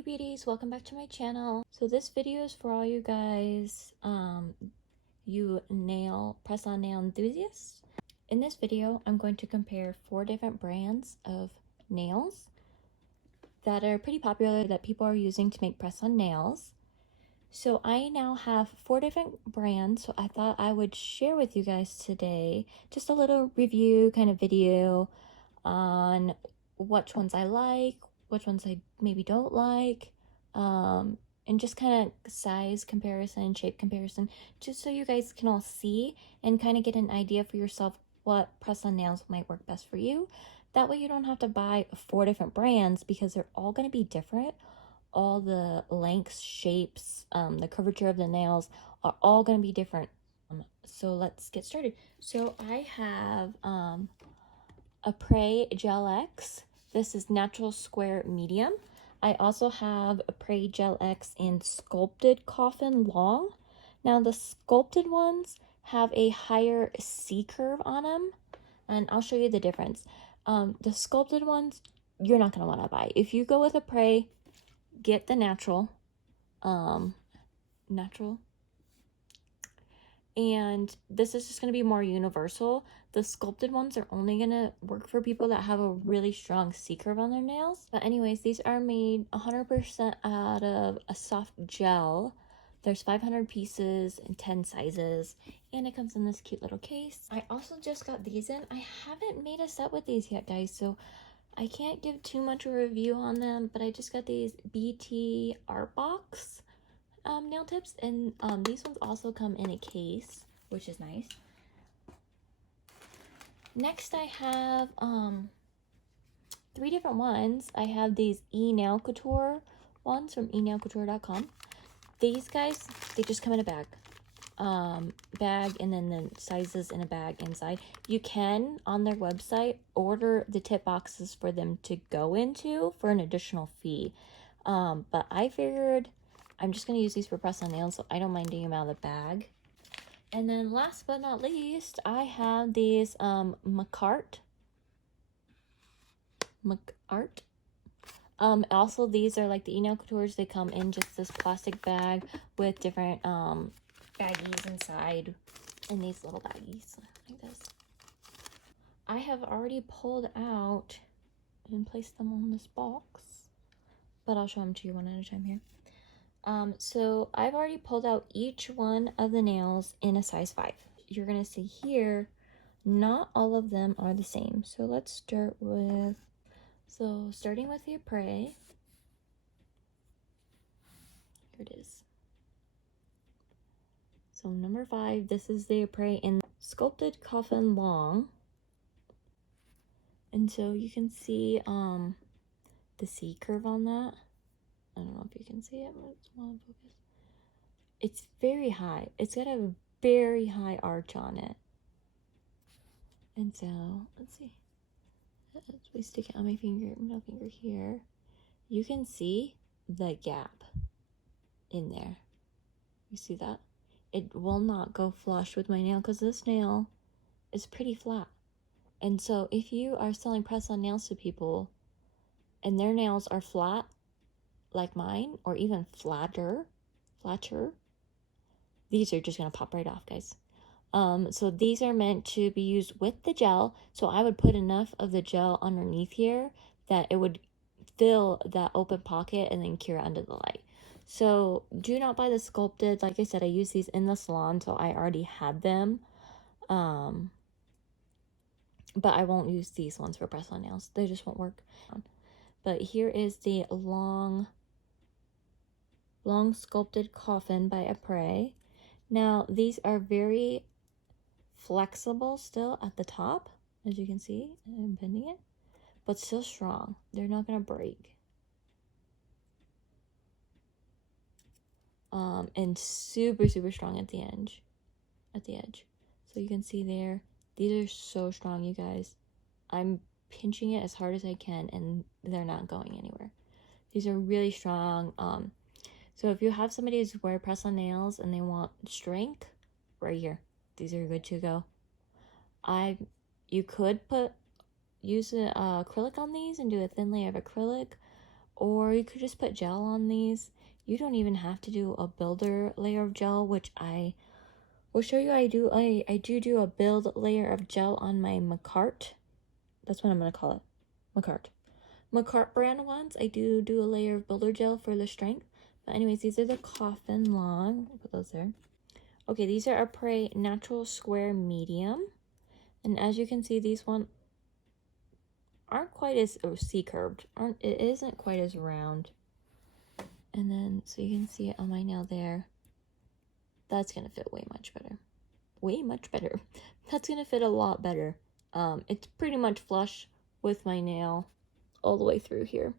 Hey beauties, welcome back to my channel. So this video is for all you guys, you press-on nail enthusiasts. In this video, I'm going to compare 4 different brands of nails that are pretty popular that people are using to make press-on nails. So I now have 4 different brands, so I thought I would share with you guys today just a little review kind of video on which ones I like, which ones I maybe don't like, and just kind of size comparison, shape comparison, just so you guys can all see and kind of get an idea for yourself what press-on nails might work best for you. That way you don't have to buy 4 different brands because they're all going to be different. All the lengths, shapes, the curvature of the nails are all going to be different. So let's get started. So I have Apres Gel X. This is natural square medium. I also have Apres Gel X in Sculpted Coffin long. Now the sculpted ones have a higher C curve on them, and I'll show you the difference. The sculpted ones you're not going to want to buy. If you go with Apres, get the natural, and this is just going to be more universal. The sculpted ones are only going to work for people that have a really strong C curve on their nails. But anyways, these are made 100% out of a soft gel. There's 500 pieces in 10 sizes, and it comes in this cute little case. I also just got these in. I haven't made a set with these yet, guys, so I can't give too much of a review on them, but I just got these BTArtbox nail tips, and these ones also come in a case, which is nice. Next I have 3 different ones. I have these Nail Couture ones from enailcouture.com. These guys, they just come in a bag, and then the sizes in a bag inside. You can on their website order the tip boxes for them to go into for an additional fee, but I figured I'm just going to use these for press-on nails, so I don't mind doing them out of the bag. And then last but not least, I have these Makartt. Also, these are like the Nail Coutures. They come in just this plastic bag with different baggies inside, and these little baggies like this. I have already pulled out and placed them on this box, but I'll show them to you one at a time here. So I've already pulled out each one of the nails in a size 5. You're gonna see here, not all of them are the same. So let's start with, starting with the Apres. Here it is. So number 5, this is the Apres in Sculpted Coffin long. And so you can see the C curve on that. I don't know if you can see it, but it's well focused. It's very high. It's got a very high arch on it. And so, let's see. As we stick it on my middle finger here, you can see the gap in there. You see that? It will not go flush with my nail because this nail is pretty flat. And so if you are selling press-on nails to people and their nails are flat, like mine, or even flatter, these are just gonna pop right off, guys. So these are meant to be used with the gel, so I would put enough of the gel underneath here that it would fill that open pocket and then cure under the light. So do not buy the sculpted. Like I said, I use these in the salon, so I already had them, but I won't use these ones for press-on nails. They just won't work. But here is the long Sculpted Coffin by Apres. Now these are very flexible still at the top, as you can see. I'm bending it, but still strong. They're not gonna break. And super strong at the edge. So you can see there, these are so strong, you guys. I'm pinching it as hard as I can and they're not going anywhere. These are really strong. So if you have somebody who's wear press-on nails and they want strength, right here, these are good to go. You could use acrylic on these and do a thin layer of acrylic, or you could just put gel on these. You don't even have to do a builder layer of gel, which I will show you. I do a build layer of gel on my Makartt. That's what I'm gonna call it, Makartt brand ones. I do a layer of builder gel for the strength. But anyways, these are the Coffin long. I'll put those there. Okay, these are Apres natural square medium, and as you can see, these one aren't quite as C-curved. It isn't quite as round. And then so you can see it on my nail there. That's gonna fit way much better. Way much better. That's gonna fit a lot better. It's pretty much flush with my nail all the way through here.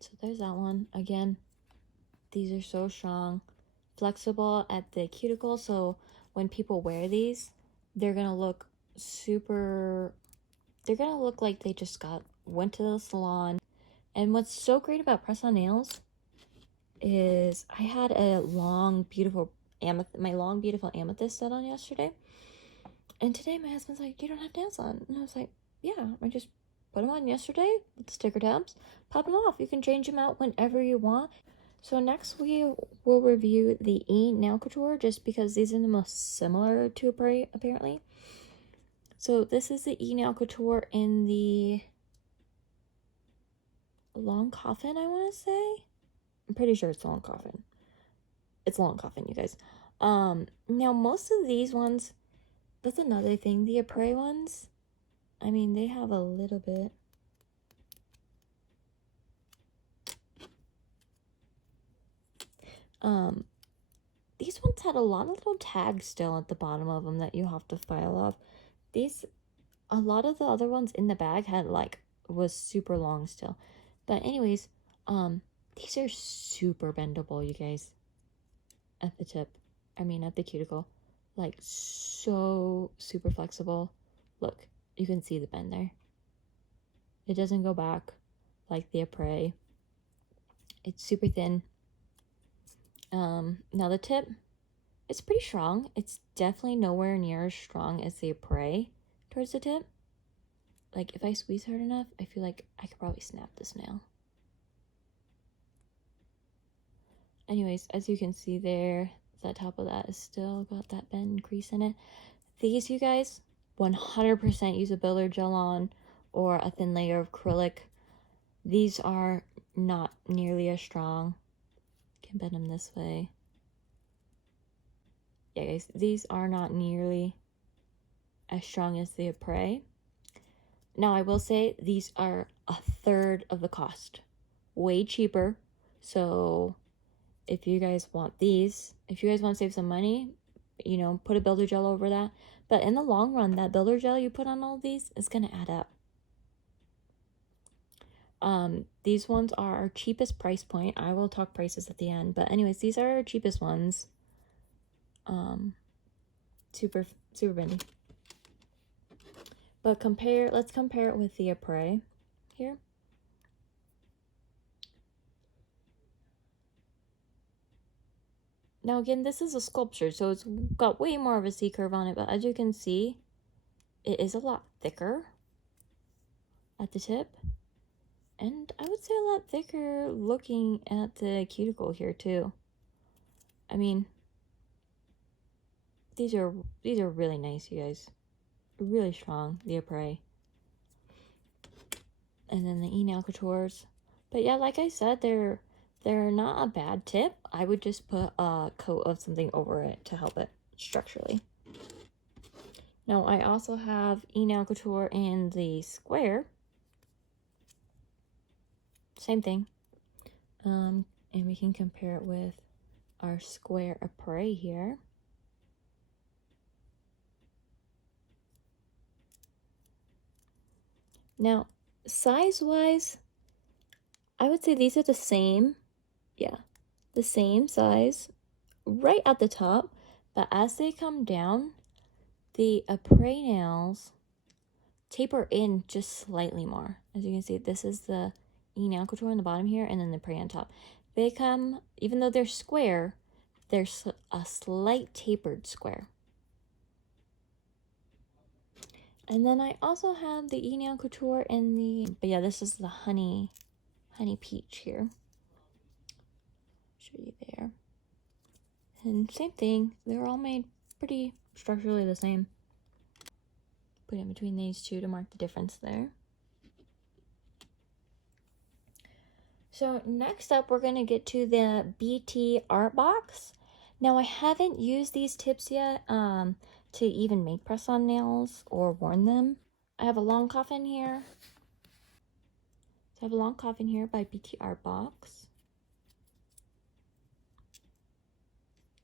So there's that one. Again, these are so strong, flexible at the cuticle, so when people wear these, they're gonna look like they just went to the salon. And what's so great about press-on nails is I had a long beautiful amethyst set on yesterday, and today my husband's like, "You don't have nails on," and I was like, "Yeah, I just put them on yesterday with the sticker tabs, pop them off. You can change them out whenever you want." So next we will review the Enailcouture, just because these are the most similar to Apres apparently. So this is the Enailcouture in the long Coffin, I want to say. I'm pretty sure it's long Coffin. It's long Coffin, you guys. Now most of these ones, that's another thing, the Apres ones, I mean, they have a little bit. These ones had a lot of little tags still at the bottom of them that you have to file off. A lot of the other ones in the bag was super long still. But anyways, these are super bendable, you guys. At the tip, at the cuticle, like so super flexible. Look, you can see the bend there. It doesn't go back like the Apres. It's super thin. Now the tip, it's pretty strong. It's definitely nowhere near as strong as the Apres towards the tip. Like, if I squeeze hard enough, I feel like I could probably snap this nail. Anyways, as you can see there, the top of that is still got that bend crease in it. These, you guys, 100% use a builder gel on or a thin layer of acrylic. These are not nearly as strong. Can bend them this way. Yeah, guys, these are not nearly as strong as the Apres. Now, I will say these are a third of the cost. Way cheaper. So if you guys want these, if you guys want to save some money, you know, put a builder gel over that. But in the long run, that builder gel you put on all these is going to add up. These ones are our cheapest price point. I will talk prices at the end. But anyways, these are our cheapest ones. Super bendy. But let's compare it with the Apres here. Now again, this is a sculpture, so it's got way more of a C-curve on it, but as you can see, it is a lot thicker at the tip. And I would say a lot thicker looking at the cuticle here too. I mean, these are really nice, you guys. Really strong, the Apres. And then the Enailcoutures. But yeah, like I said, they're not a bad tip. I would just put a coat of something over it to help it structurally. Now, I also have Enailcouture in the square. Same thing. And we can compare it with our square Apres here. Now, size-wise, I would say these are the same. Yeah, the same size right at the top, but as they come down, the Apres nails taper in just slightly more. As you can see, this is the Enailcouture on the bottom here, and then the Apres on top. They come, even though they're square, they're a slight tapered square. And then I also have the Nail Couture in the, but yeah, this is the honey peach here. Show you there. And same thing, they're all made pretty structurally the same. Put in between these two to mark the difference there. So next up, we're going to get to the BTArtbox. Now I haven't used these tips yet to even make press-on nails or worn them. I have a long coffin here. So I have a long coffin here by BTArtbox.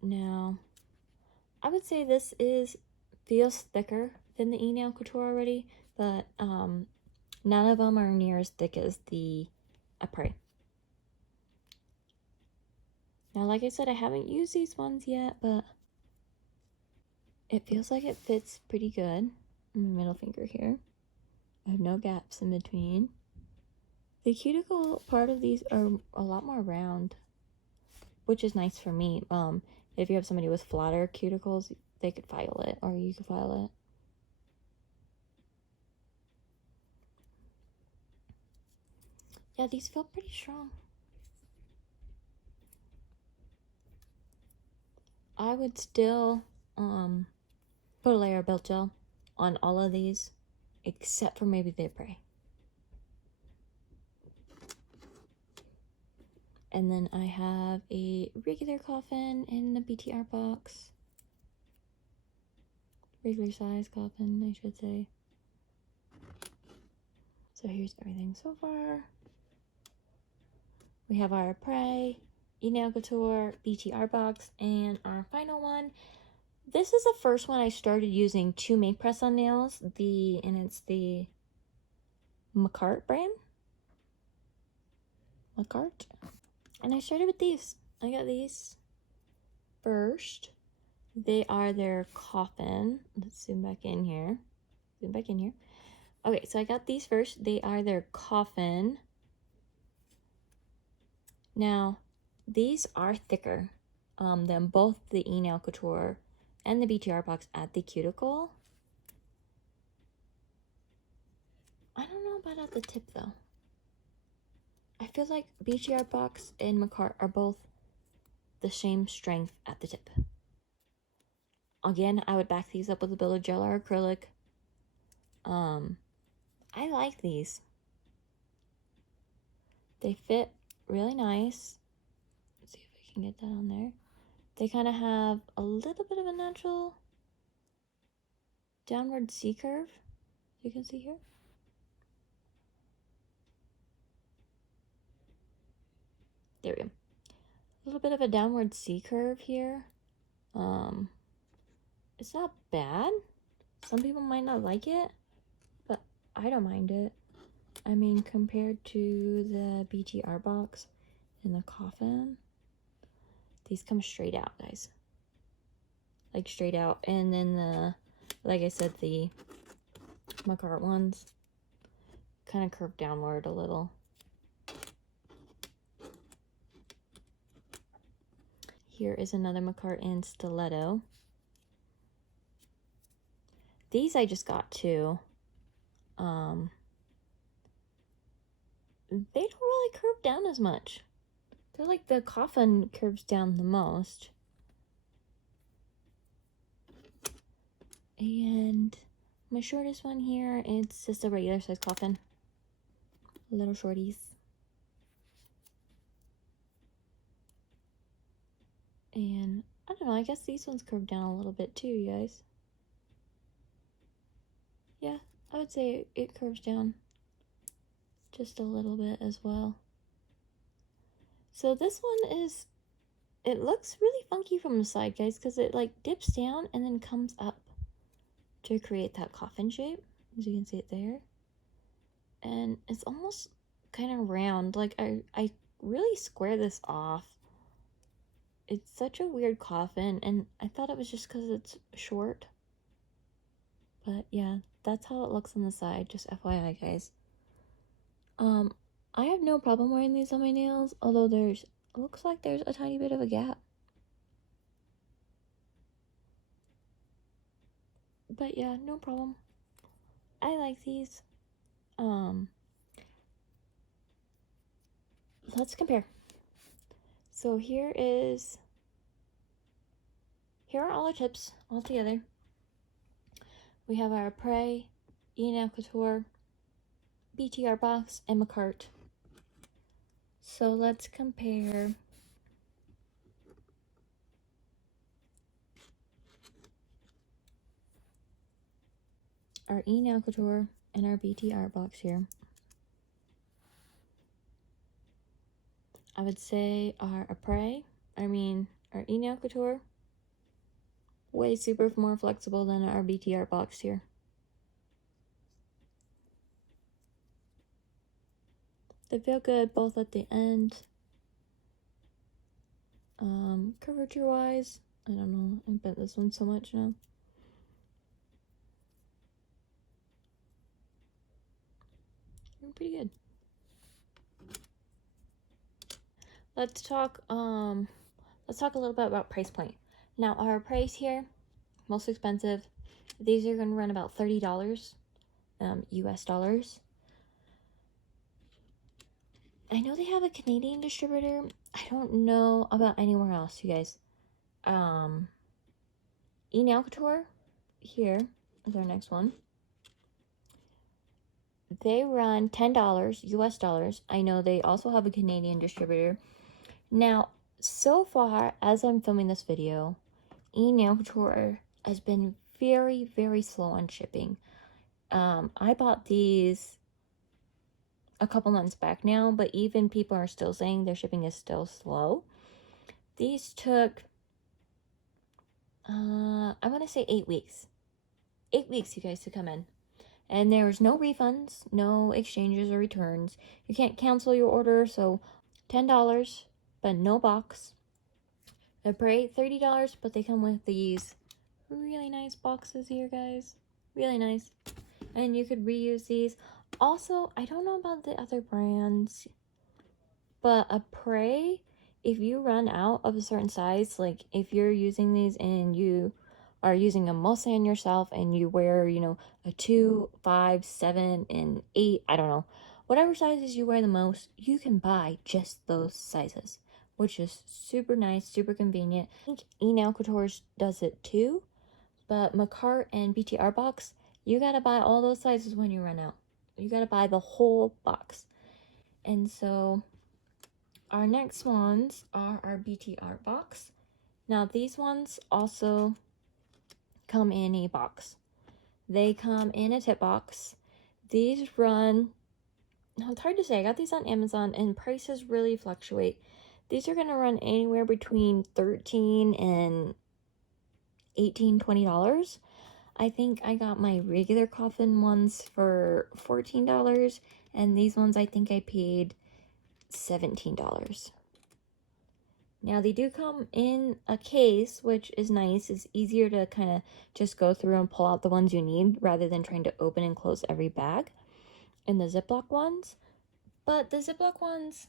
Now, I would say this feels thicker than the Nail Couture already, but none of them are near as thick as the Apres. Now, like I said, I haven't used these ones yet, but it feels like it fits pretty good. My middle finger here. I have no gaps in between. The cuticle part of these are a lot more round, which is nice for me. If you have somebody with flatter cuticles, they could file it, or you could file it. Yeah, these feel pretty strong. I would still put a layer of built gel on all of these, except for maybe the Apres. And then I have a regular coffin in the BTArtbox. Regular size coffin, I should say. So here's everything so far. We have our Apres, Nail Couture, BTArtbox, and our final one. This is the first one I started using to make press-on nails. And it's the Makartt brand. Makartt. And I started with these. I got these first. They are their Coffin. Let's zoom back in here. Zoom back in here. Okay, so I got these first. They are their Coffin. Now, these are thicker than both the Nail Couture and the BTArtbox at the cuticle. I don't know about at the tip though. I feel like BTArtbox and Makartt are both the same strength at the tip. Again, I would back these up with a builder gel or acrylic. I like these. They fit really nice. Let's see if I can get that on there. They kind of have a little bit of a natural downward C curve. You can see here. There we go. A little bit of a downward C curve here. It's not bad. Some people might not like it, but I don't mind it. I mean, compared to the BTArtbox and the Coffin, these come straight out, guys. Like straight out. And then like I said, the Makartt ones kind of curve downward a little. Here is another Makartt in Stiletto. These I just got too. They don't really curve down as much. They're like the Coffin curves down the most. And my shortest one here, it's just a regular size Coffin. Little shorties. And I don't know, I guess these ones curve down a little bit too, you guys. Yeah, I would say it curves down just a little bit as well. So this one it looks really funky from the side, guys, because it like dips down and then comes up to create that coffin shape, as you can see it there. And it's almost kind of round. Like I really square this off. It's such a weird coffin, and I thought it was just because it's short. But yeah, that's how it looks on the side, just FYI, guys. I have no problem wearing these on my nails, although it looks like there's a tiny bit of a gap. But yeah, no problem. I like these. Let's compare. So here are all our tips all together. We have our Apres, Enailcouture, BTArtbox, and Makartt. So let's compare our Enailcouture and our BTArtbox here. I would say our Apres, our Enailcouture, way super more flexible than our BTArtbox here. They feel good both at the end. Curvature wise, I don't know, I bent this one so much now. Pretty good. Let's talk a little bit about price point. Now our price here, most expensive, these are gonna run about $30 US dollars. I know they have a Canadian distributor. I don't know about anywhere else, you guys. Enailcouture here is our next one. They run $10 US dollars. I know they also have a Canadian distributor. Now, so far as I'm filming this video, Enailcouture has been very, very slow on shipping. I bought these a couple months back now, but even people are still saying their shipping is still slow. These took, I want to say 8 weeks. 8 weeks, you guys, to come in. And there was no refunds, no exchanges or returns. You can't cancel your order, so $10, but no box. Apres, $30, but they come with these really nice boxes here, guys. Really nice. And you could reuse these. Also, I don't know about the other brands, but Apres, if you run out of a certain size, like if you're using these and you are using them mostly on yourself and you wear, you know, a 2, 5, 7, and 8, I don't know, whatever sizes you wear the most, you can buy just those sizes, which is super nice, super convenient. I think Enailcouture does it too, but Makartt and BTArtbox, you gotta buy all those sizes when you run out. You gotta buy the whole box. And so our next ones are our BTArtbox. Now these ones also come in a box. They come in a tip box. These run, now it's hard to say, I got these on Amazon and prices really fluctuate. These are gonna run anywhere between $13 and $18, $20. I think I got my regular Coffin ones for $14, and these ones I think I paid $17. Now they do come in a case, which is nice. It's easier to kind of just go through and pull out the ones you need rather than trying to open and close every bag. And the Ziploc ones, but the Ziploc ones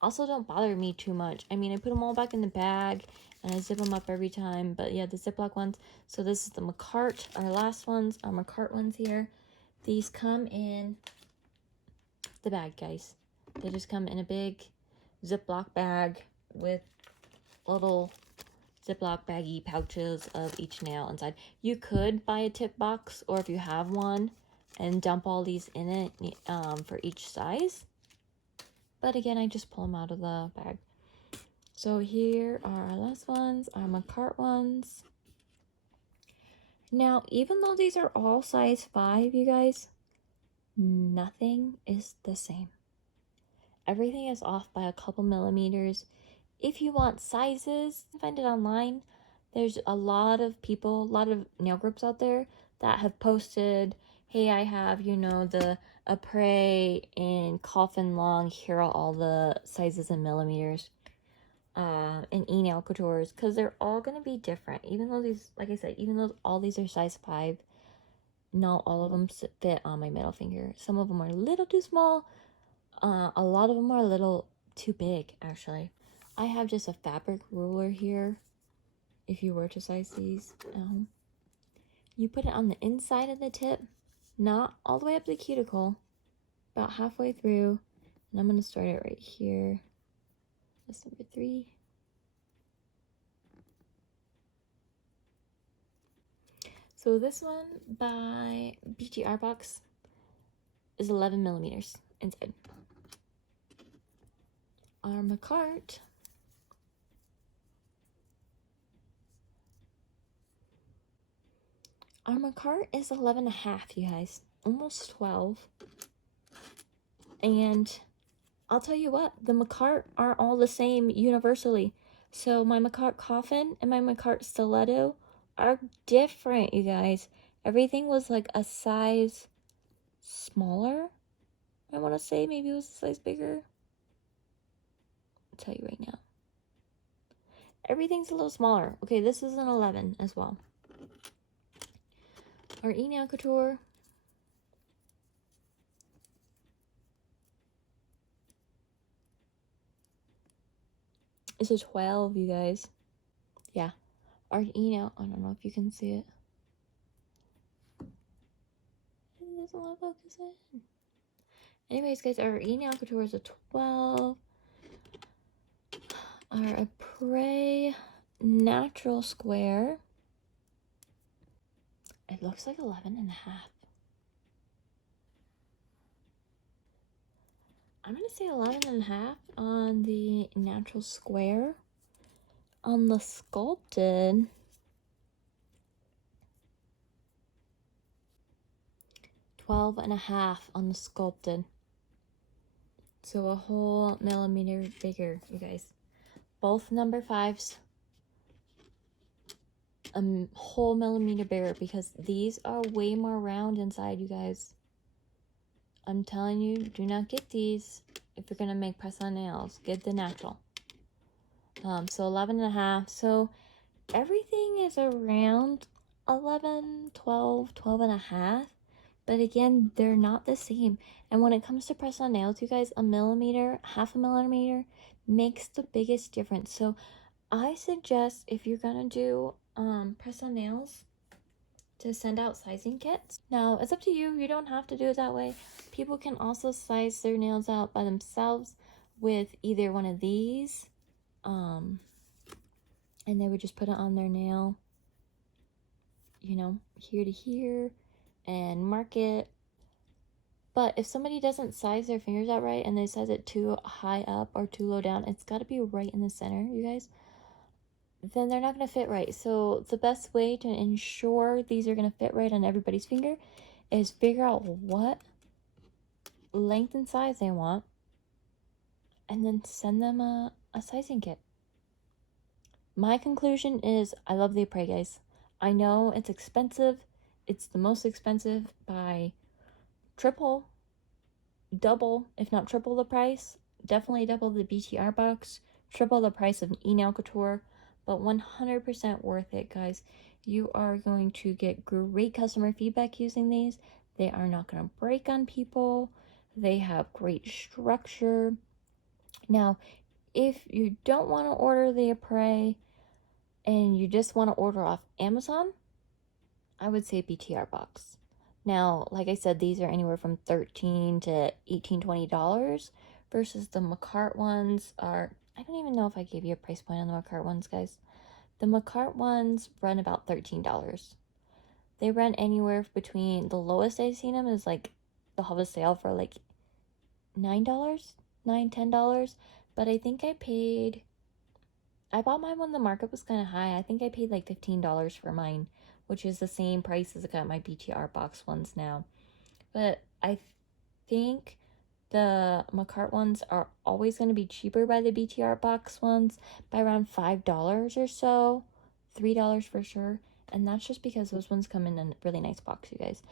also don't bother me too much. I mean, I put them all back in the bag and I zip them up every time. But yeah, the Ziploc ones. So this is the Makartt, our last ones, our Makartt ones here. These come in the bag, guys. They just come in a big Ziploc bag with little Ziploc baggy pouches of each nail inside. You could buy a tip box, or if you have one, and dump all these in it for each size. But again, I just pull them out of the bag. So here are our last ones, our Makartt ones. Now, even though these are all size 5, you guys, nothing is the same. Everything is off by a couple millimeters. If you want sizes, find it online. There's a lot of people, a lot of nail groups out there that have posted, hey, I have, you know, the Apres and Coffin long, here are all the sizes in millimeters. And Enailcoutures, because they're all going to be different. Even though these, like I said, even though all these are size 5, not all of them fit on my middle finger. Some of them are a little too small. A lot of them are a little too big, actually. I have just a fabric ruler here, if you were to size these. You put it on the inside of the tip, not all the way up the cuticle, about halfway through. And I'm going to start it right here. That's number 3. So this one by BTArtbox is 11 millimeters inside. Our Makartt is 11.5, you guys, almost 12. And I'll tell you what, the Makartt are all the same universally. So my Makartt Coffin and my Makartt Stiletto are different, you guys. Everything was like a size smaller. I want to say maybe it was a size bigger. I'll tell you right now. Everything's a little smaller. Okay, this is an 11 as well. Our Nail Couture is a 12, you guys. Yeah. Our Nail, I don't know if you can see it. It doesn't want to focus in. Anyways, guys, our Nail Couture is a 12. Our Apres Natural Square, it looks like 11.5. I'm going to say 11.5 on the Natural Square. On the Sculpted, $12.5 on the Sculpted. So a whole millimeter bigger, you guys. Both number 5s, a whole millimeter bigger, because these are way more round inside, you guys. I'm telling you, do not get these if you're gonna make press-on nails. Get the natural. So 11.5. So everything is around 11, 12, 12.5. But again, they're not the same. And when it comes to press-on nails, you guys, a millimeter, half a millimeter makes the biggest difference. So I suggest, if you're gonna do press-on nails, to send out sizing kits. Now, it's up to you. You don't have to do it that way. People can also size their nails out by themselves with either one of these, and they would just put it on their nail, you know, here to here, and mark it. But if somebody doesn't size their fingers out right, and they size it too high up or too low down, it's got to be right in the center, you guys, then they're not going to fit right. So the best way to ensure these are going to fit right on everybody's finger is figure out what length and size they want, and then send them a sizing kit. My conclusion is, I love the Apres, guys. I know it's expensive. It's the most expensive by triple, double, if not triple the price. Definitely double the BTArtbox, triple the price of Nail Couture, but 100% worth it, guys. You are going to get great customer feedback using these. They are not going to break on people. They have great structure. Now, if you don't want to order the Apres and you just want to order off Amazon, I would say BTArtbox. Now, like I said, these are anywhere from $13 to $18, $20 versus the Makartt ones are, I don't even know if I gave you a price point on the Makartt ones, guys. The Makartt ones run about $13. They run anywhere between, the lowest I've seen them is like, they'll have a sale for like $9, $10. But I think I bought mine when the markup was kind of high. I think I paid like $15 for mine, which is the same price as I got my BTArtbox ones now. But I think the Makartt ones are always going to be cheaper by the BTArtbox ones by around $5 or so, $3 for sure. And that's just because those ones come in a really nice box, you guys.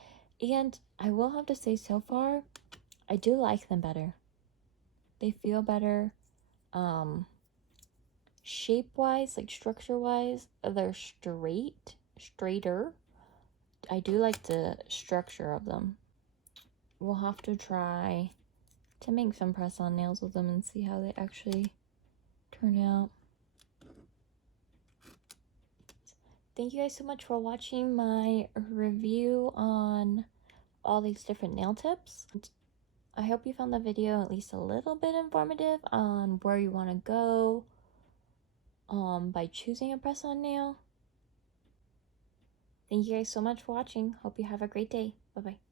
And I will have to say, so far, I do like them better. They feel better. Shape-wise, like structure-wise, they're straighter. I do like the structure of them. We'll have to try to make some press-on nails with them and see how they actually turn out. thank you guys so much for watching my review on all these different nail tips. I hope you found the video at least a little bit informative on where you want to go by choosing a press-on nail. Thank you guys so much for watching. Hope you have a great day. Bye-bye.